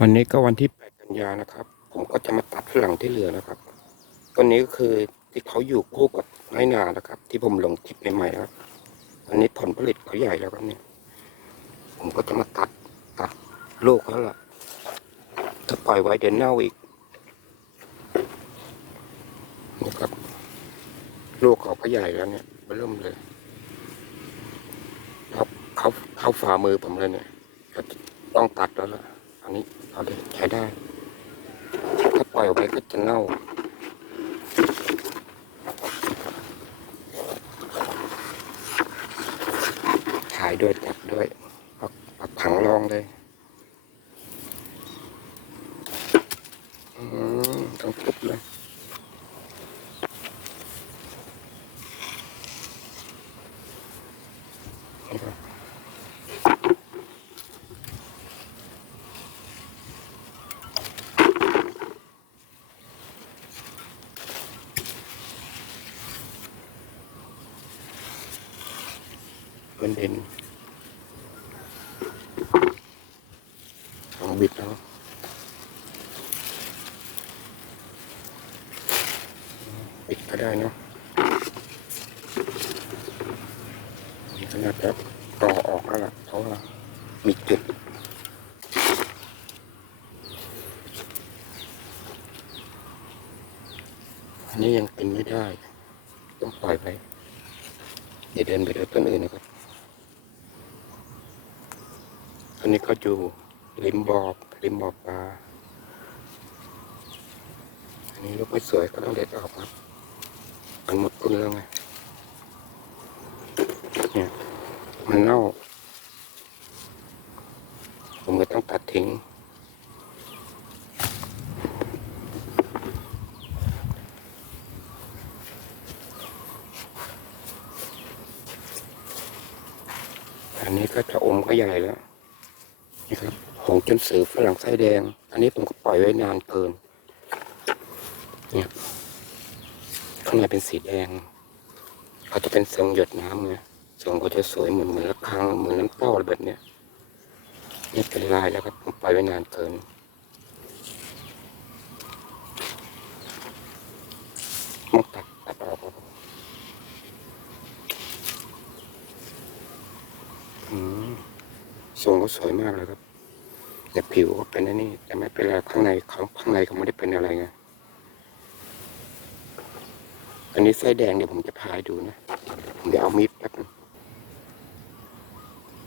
วันนี้ก็วันที่ 8 กันยานะครับ ผมก็จะมาตัดฝรั่งที่เหลือนะครับต้นนี้ก็คือที่เขาอยู่คู่กับน้อยนานะครับ ที่ผมลงคลิปใหม่ๆครับอันนี้ผลผลิตเขาใหญ่แล้วครับเนี่ย ผมก็จะมาตัดตัดลูกเขาละถ้าปล่อยไว้เดี๋ยวเน่าอีกนี่ครับลูกเขาก็ใหญ่แล้วเนี่ยเริ่มเลยครับเขาเขาฝ่ามือผมเลยเนี่ยต้องตัดแล้วล่ะ อันนี้เอาเลยใช้ได้ ถ้าปล่อยไว้ก็จะเน่าถ่ายด้วยตัดด้วยปักปักผังรองเลยอืมต้องทุบเลยนี่ครับ เป็นเด่นลองบิดแล้วปิดก็ได้เนาะขนาดแบบต่อออกแล้วล่ะเพราะว่ามีจุดอันนี้ยังเป็นไม่ได้ ต้องปล่อยไปเดี๋ยวเดินไปดูต้นอื่นนะครับ อันนี้ก็อยู่ริมบ่อริมบ่อปลา อันนี้ลูกไม่สวยก็ต้องเด็ดออกครับมันหมดทุนแล้วไง เนี่ย มันเน่า ผมก็ต้องตัดทิ้ง อันนี้ก็จะอมก็ใหญ่แล้ว นะครับหงจนเสือฝรั่งไส้แดง อันนี้ผมก็ปล่อยไว้นานเกินเนี่ยข้างในเป็นสีแดงเขาจะเป็นทรงหยดน้ำไงทรงก็จะสวยเหมือนเหมือนระคังเหมือนน้ำเต้าอะไรแบบเนี้ยนี่เป็นลายแล้วครับผมปล่อยไว้นานเกิน ต้องตัดตัดออกครับอืม ทรงก็สวยมากเลยครับแต่ผิวก็เป็นอันนี้ แต่ไม่เป็นอะไรข้างในเขาข้างในเขาไม่ได้เป็นอะไรไงอันนี้ไส้แดงเดี๋ยวผมจะพายดูนะผมจะเอามีดแป๊บนึง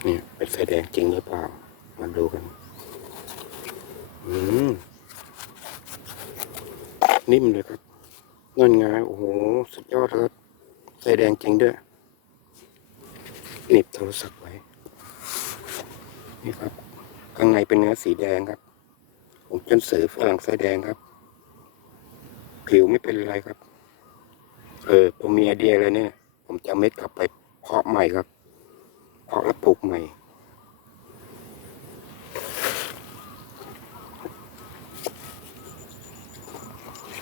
นี่เป็นไส้แดงจริงหรือเปล่ามาดูกัน อืมนิ่มเลยครับเงินงายโอ้โห สุดยอดครับไส้แดงจริงด้วยหนีบโทรศัพท์ไว้ นี่ครับ ข้างในเป็นเนื้อสีแดงครับ ผมจนเสือฝรั่งไส้แดงครับ ผิวไม่เป็นไรครับ เออ ผมมีไอเดียเลยเนี่ย ผมจะเม็ดกลับไปเพาะใหม่ครับ เพาะแล้วปลูกใหม่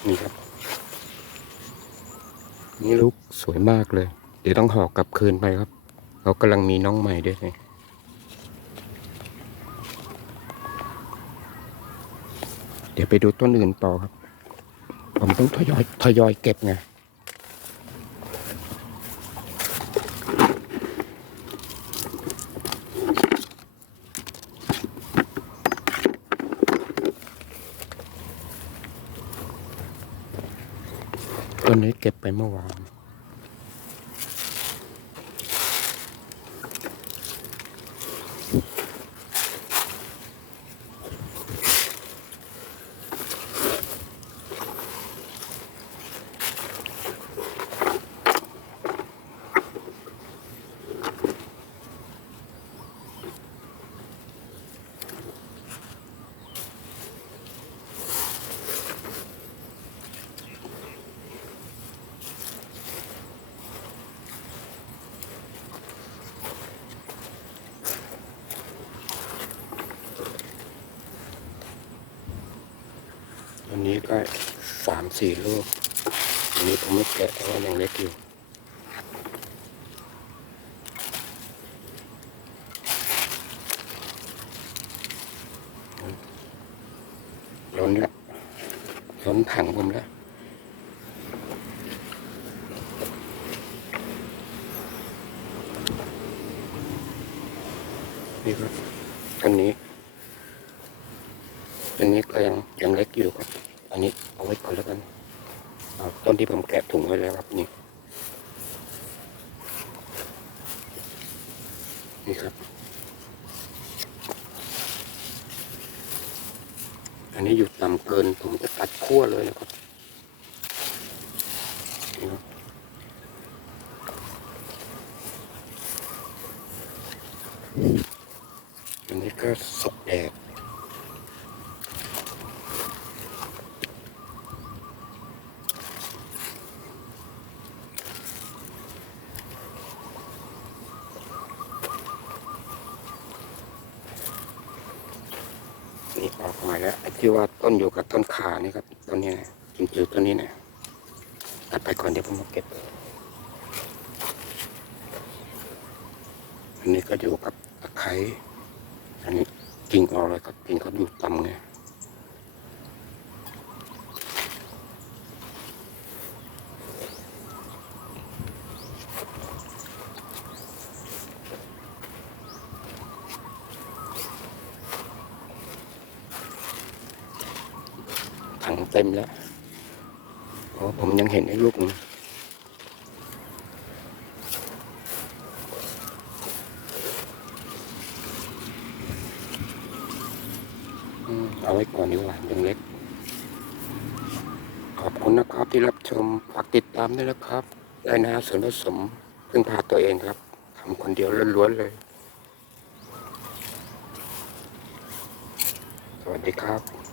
นี่ครับ นี่ลูกสวยมากเลย เดี๋ยวต้องหอกลับคืนไปครับ เขากำลังมีน้องใหม่ด้วยไง เดี๋ยวไปดูต้นอื่นต่อครับ ผมต้องทยอยทยอยเก็บไงต้นนี้เก็บไปเมื่อวาน อั นี้ก็สามสี่ลูก อันนี้ผมไม่แกะเพราะว่ายังเล็กอยู่ล้นล้วล้นถังผมแล้วนี่ครับอันนี้อันนี้ก็ยังยังเล็กอยู่ครับ อันนี้เอาไว้ก่อนแล้วกันเอาต้นที่ผมแกะถุงไว้แล้วครับนี่นี่ครับ อันนี้อยู่ต่ำเกินผมจะตัดขั้วเลยนะครับนี่ครับอันนี้ก็สกแดด นี่ออกมาแล้วไอ้ที่ว่าต้นอยู่กับต้นขานี่ครับต้นนี้นะจริงๆต้นนี้นะตัดไปก่อนเดี๋ยวผมมาเก็บอันนี้ก็อยู่กับตะไคร้อันนี้กิ่งออกเลยครับกิ่งเขาอยู่ต่ำไงถัง เต็มแล้วเพราะผมยังเห็นไอ้ลูกนึงอืมเอาไว้ก่อนดีกว่ายังเล็ก ขอบคุณนะครับที่รับชมฝากติดตามด้วยนะครับได้นะส่วนผสมพึ่งพาตัวเองครับทำคนเดียวล้วนๆเลย สวัสดีครับ